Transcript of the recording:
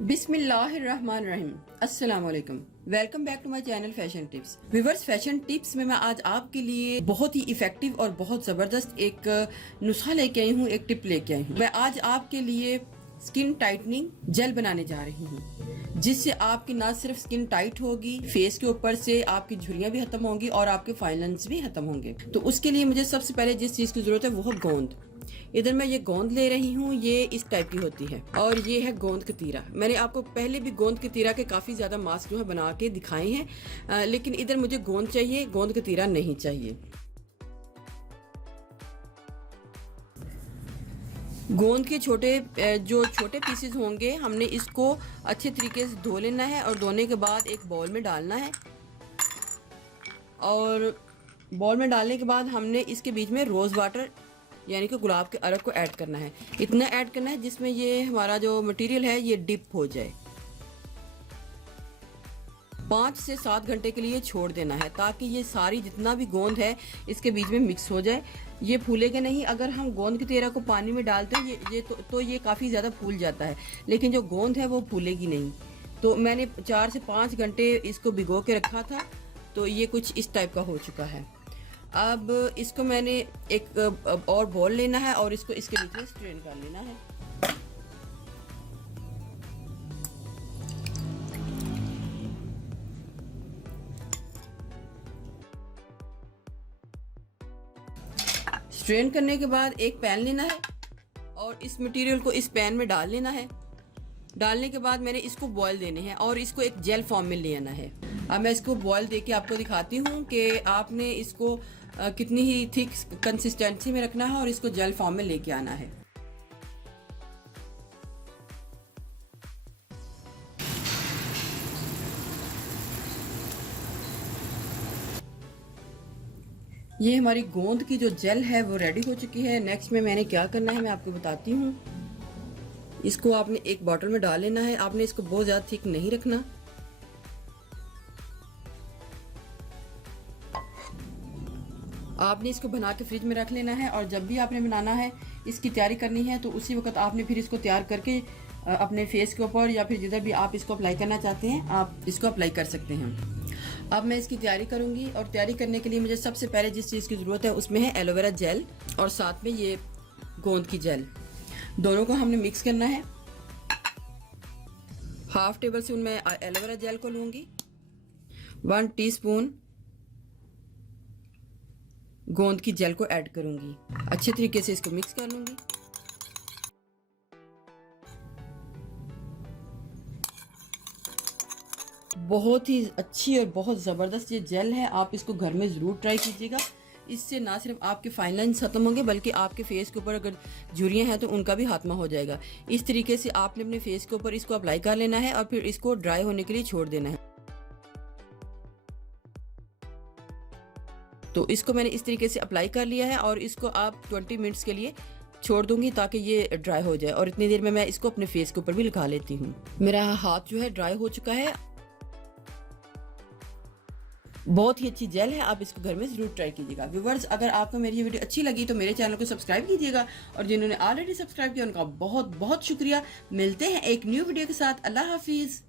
बिस्मिल्लाहिर्रहमानिर्रहीम। अस्सलाम वालेकुम। Welcome back to my channel fashion tips. Viewers, fashion tips में मैं आज आपके लिए बहुत ही इफेक्टिव और बहुत ज़बरदस्त एक नुस्खा लेके आई हूँ, एक टिप लेके आई हूँ। मैं आज आपके लिए स्किन टाइटनिंग जेल बनाने जा रही हूँ, जिससे आपकी ना सिर्फ स्किन टाइट होगी, फेस के ऊपर से आपकी झुर्रियाँ भी खत्म होंगी और आपके फाइन लाइन्स भी खत्म होंगे। तो उसके लिए मुझे सबसे पहले जिस चीज़ की ज़रूरत है वो है गोंद। इधर मैं ये गोंद ले रही हूँ, ये इस टाइप की होती है, और ये है गोंद कतीरा। मैंने आपको पहले भी गोंद कतीरा के काफ़ी ज़्यादा मास्क जो है बना के दिखाए हैं, लेकिन इधर मुझे गोंद चाहिए, गोंद कतीरा नहीं चाहिए। गोंद के जो छोटे पीसेस होंगे, हमने इसको अच्छे तरीके से धो लेना है और धोने के बाद एक बाउल में डालना है। और बाउल में डालने के बाद हमने इसके बीच में रोज़ वाटर यानी कि गुलाब के अरक को ऐड करना है। इतना ऐड करना है जिसमें ये हमारा जो मटेरियल है ये डिप हो जाए। 5 से 7 घंटे के लिए छोड़ देना है, ताकि ये सारी जितना भी गोंद है इसके बीच में मिक्स हो जाए। ये फूलेगा नहीं। अगर हम गोंद की तेरा को पानी में डालते हैं ये काफ़ी ज़्यादा फूल जाता है, लेकिन जो गोंद है वो फूलेगी नहीं। तो मैंने 4 से 5 घंटे इसको भिगो के रखा था, तो ये कुछ इस टाइप का हो चुका है। अब इसको मैंने एक और बॉल लेना है और इसको इसके बीच में स्ट्रेन कर लेना है। स्ट्रेन करने के बाद एक पैन लेना है और इस मटेरियल को इस पैन में डाल लेना है। डालने के बाद मैंने इसको बॉयल देने हैं और इसको एक जेल फॉर्म में ले आना है। अब मैं इसको बॉयल देके आपको दिखाती हूँ कि आपने इसको कितनी ही थिक कंसिस्टेंसी में रखना है और इसको जेल फॉर्म में लेके आना है। ये हमारी गोंद की जो जेल है वो रेडी हो चुकी है। नेक्स्ट में मैंने क्या करना है मैं आपको बताती हूँ। इसको आपने एक बॉटल में डाल लेना है। आपने इसको बहुत ज़्यादा थिक नहीं रखना। आपने इसको बना के फ्रिज में रख लेना है, और जब भी आपने बनाना है, इसकी तैयारी करनी है, तो उसी वक्त आपने फिर इसको तैयार करके अपने फेस के ऊपर या फिर जिधर भी आप इसको अप्लाई करना चाहते हैं आप इसको अप्लाई कर सकते हैं। अब मैं इसकी तैयारी करूंगी, और तैयारी करने के लिए मुझे सबसे पहले जिस चीज़ की ज़रूरत है उसमें है एलोवेरा जेल और साथ में ये गोंद की जेल। दोनों को हमने मिक्स करना है। 1/2 टेबल स्पून मैं एलोवेरा जेल को लूँगी, 1 टीस्पून गोंद की जेल को ऐड करूंगी। अच्छे तरीके से इसको मिक्स कर लूंगी। बहुत ही अच्छी और बहुत ज़बरदस्त ये जेल है। आप इसको घर में ज़रूर ट्राई कीजिएगा। इससे ना सिर्फ आपके फाइन लाइन्स खत्म होंगे, बल्कि आपके फेस के ऊपर अगर झुर्रियाँ हैं तो उनका भी खात्मा हो जाएगा। इस तरीके से आपने अपने फेस के ऊपर इसको अप्लाई कर लेना है और फिर इसको ड्राई होने के लिए छोड़ देना है। तो इसको मैंने इस तरीके से अप्लाई कर लिया है और इसको आप 20 मिनट्स के लिए छोड़ दूंगी ताकि ये ड्राई हो जाए, और इतनी देर में मैं इसको अपने फेस के ऊपर भी लगा लेती हूँ। मेरा हाथ जो है ड्राई हो चुका है। बहुत ही अच्छी जेल है, आप इसको घर में जरूर ट्राई कीजिएगा। व्यूअर्स, अगर आपको मेरी ये वीडियो अच्छी लगी तो मेरे चैनल को सब्सक्राइब कीजिएगा, और जिन्होंने ऑलरेडी सब्सक्राइब किया उनका बहुत बहुत शुक्रिया। मिलते हैं एक न्यू वीडियो के साथ। अल्लाह हाफिज।